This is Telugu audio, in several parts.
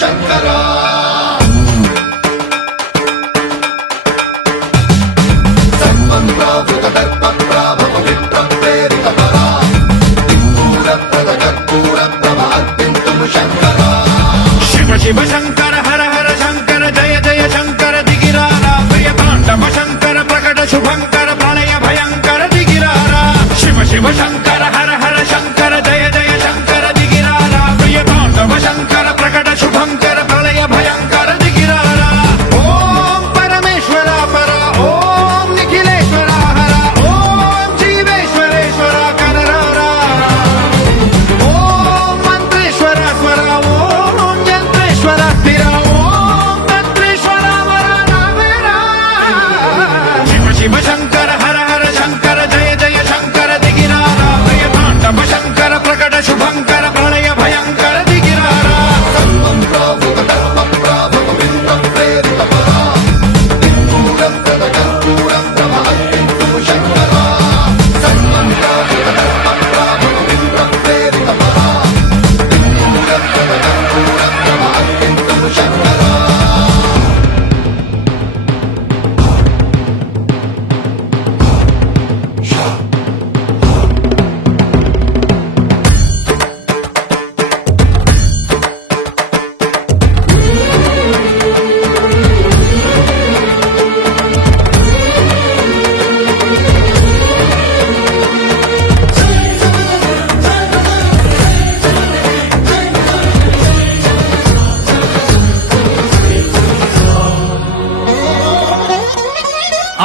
శంకరా శివ శివ శంకర హర హర శంకర జయ జయ శంకర దిగిరారా ప్రియ తాండవ శంకర ప్రకట శుభంకర ప్రళయ భయంకర దిగిరారా శివ శివ శంకర హర హర శంకర జయ జయ శంకర దిగిరారా ప్రియ తాండవ శంకర ప్రకట శుభంకర ప్రళయ భయంకర దిగిరారా ఓం పరమేశ్వర పర ఓం నిఖిలేశ్వర హర ఓం జీవేశ్వరేశ్వర కనరారా ఓం మంత్రేశ్వర స్వర ఓం యంత్రేశ్వర స్థిర ఓం తంత్రేశ్వర వర నావేరా శివ శివ శంకర హర హర శంకర జయ జయ శంకర దిగిరారా ప్రియ తాండవ శంకర ప్రకట శుభంకర ప్రళయ భయంకర దిగిరారా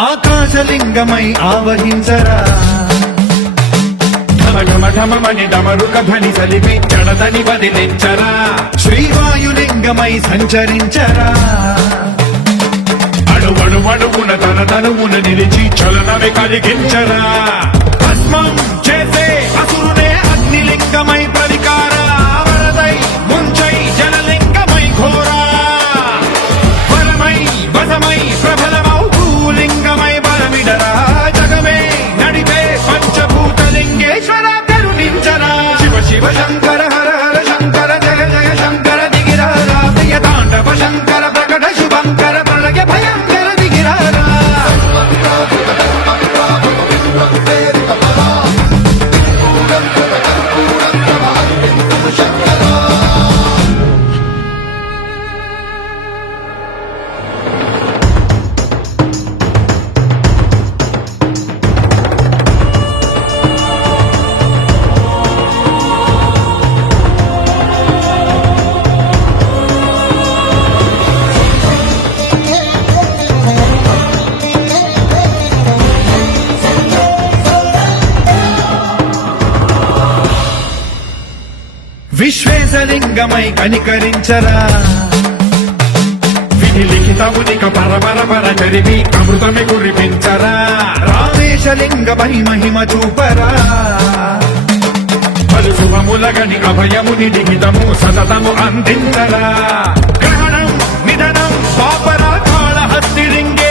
ఆకాశలింగమై ఆవహించరా ఢమ ఢమ ఢమమని డమరుక ధ్వని సలిపి జడదని వదిలించరా శ్రీవాయులింగమై సంచరించరా అడువడువడువున తన తనువున నిలిచి చలనమే కలిగించరా భస్మం చేసే అసురునే అగ్నిలింగమై పరికారా వరదై ముంచై జలలింగమై ఘోరా వరమై వసమై ప్రబలమౌ భూలింగమై బలమిడరా జగమే నడిపే పంచభూతలింగేశ్వర కరుణించరా శివ శివ శంకర హర హర శంకర జయ జయ శంకర దిగిరారా ప్రియ తాండవ శంకర ప్రకట శుభంకర ప్రళయ భయంకర దిగిరారా విశ్వేశలింగమై కనికరించరా విధి లిఖితమునిక పరపర పర చరివి అమృతమి కురిపించరా రామేశలింగమై మహిమ చూపరా పలు శుభములగని అభయముని లిఖితము సతతము అందించరా గ్రహణం నిధనం పాపరా కాళహస్తి లింగ